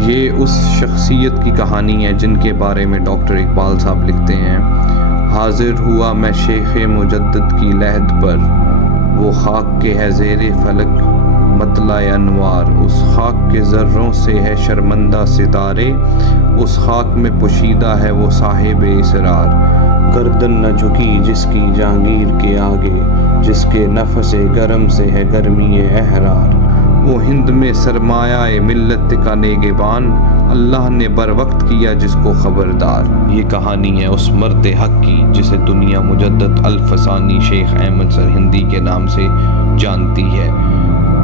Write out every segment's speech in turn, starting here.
یہ اس شخصیت کی کہانی ہے جن کے بارے میں ڈاکٹر اقبال صاحب لکھتے ہیں، حاضر ہوا میں شیخ مجدد کی لحد پر، وہ خاک کے ہے زیر فلک مطلع انوار، اس خاک کے ذروں سے ہے شرمندہ ستارے، اس خاک میں پوشیدہ ہے وہ صاحب اسرار، گردن نہ جھکی جس کی جہانگیر کے آگے، جس کے نفس گرم سے ہے گرمی احرار، وہ ہند میں سرمایہ ملت کا نگہبان، اللہ نے بر وقت کیا جس کو خبردار۔ یہ کہانی ہے اس مرد حق کی جسے دنیا مجدد الفسانی شیخ احمد سرہندی کے نام سے جانتی ہے۔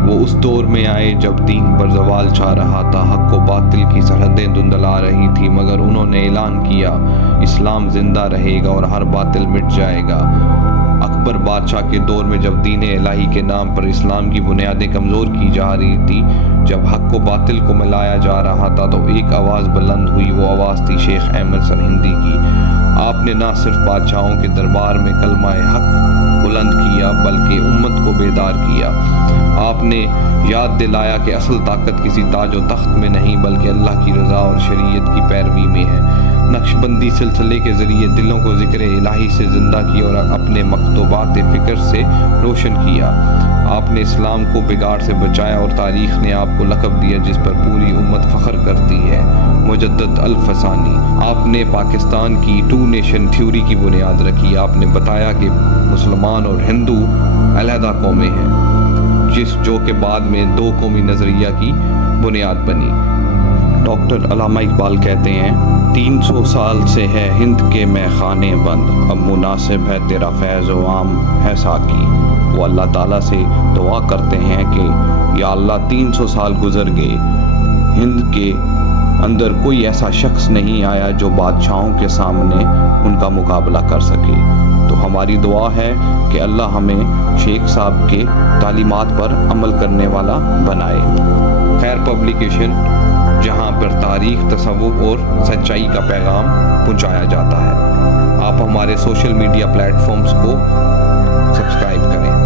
وہ اس دور میں آئے جب دین پر زوال چھا رہا تھا، حق و باطل کی سرحدیں دھندلا رہی تھی، مگر انہوں نے اعلان کیا اسلام زندہ رہے گا اور ہر باطل مٹ جائے گا۔ اکبر بادشاہ کے دور میں جب دین الہی کے نام پر اسلام کی بنیادیں کمزور کی جا رہی تھی، جب حق و باطل کو ملایا جا رہا تھا، تو ایک آواز بلند ہوئی، وہ آواز تھی شیخ احمد سرہندی کی۔ آپ نے نہ صرف بادشاہوں کے دربار میں کلمہ حق بلند کیا بلکہ امت کو بیدار کیا۔ آپ نے یاد دلایا کہ اصل طاقت کسی تاج و تخت میں نہیں بلکہ اللہ کی رضا اور شریعت کی پیروی میں ہے۔ نقش بندی سلسلے کے ذریعے دلوں کو ذکر الہی سے زندہ کیا اور اپنے مکتوبات فکر سے روشن کیا۔ آپ نے اسلام کو بگاڑ سے بچایا اور تاریخ نے آپ کو لقب دیا جس پر پوری امت فخر کرتی ہے، مجدد الفسانی۔ آپ نے پاکستان کی ٹو نیشن تھیوری کی بنیاد رکھی۔ آپ نے بتایا کہ مسلمان اور ہندو علیحدہ قومیں ہیں، جو کہ بعد میں دو قومی نظریہ کی بنیاد بنی۔ ڈاکٹر علامہ اقبال کہتے ہیں 300 سال سے ہے ہند کے میخانے بند، اب مناسب ہے تیرا فیض و عام ہے ساقی۔ وہ اللہ تعالیٰ سے دعا کرتے ہیں کہ یا اللہ 300 سال گزر گئے، ہند کے اندر کوئی ایسا شخص نہیں آیا جو بادشاہوں کے سامنے ان کا مقابلہ کر سکے۔ تو ہماری دعا ہے کہ اللہ ہمیں شیخ صاحب کے تعلیمات پر عمل کرنے والا بنائے۔ خیر پبلیکیشن، جہاں پر تاریخ، تصوف اور سچائی کا پیغام پہنچایا جاتا ہے۔ آپ ہمارے سوشل میڈیا پلیٹ فارمز کو سبسکرائب کریں۔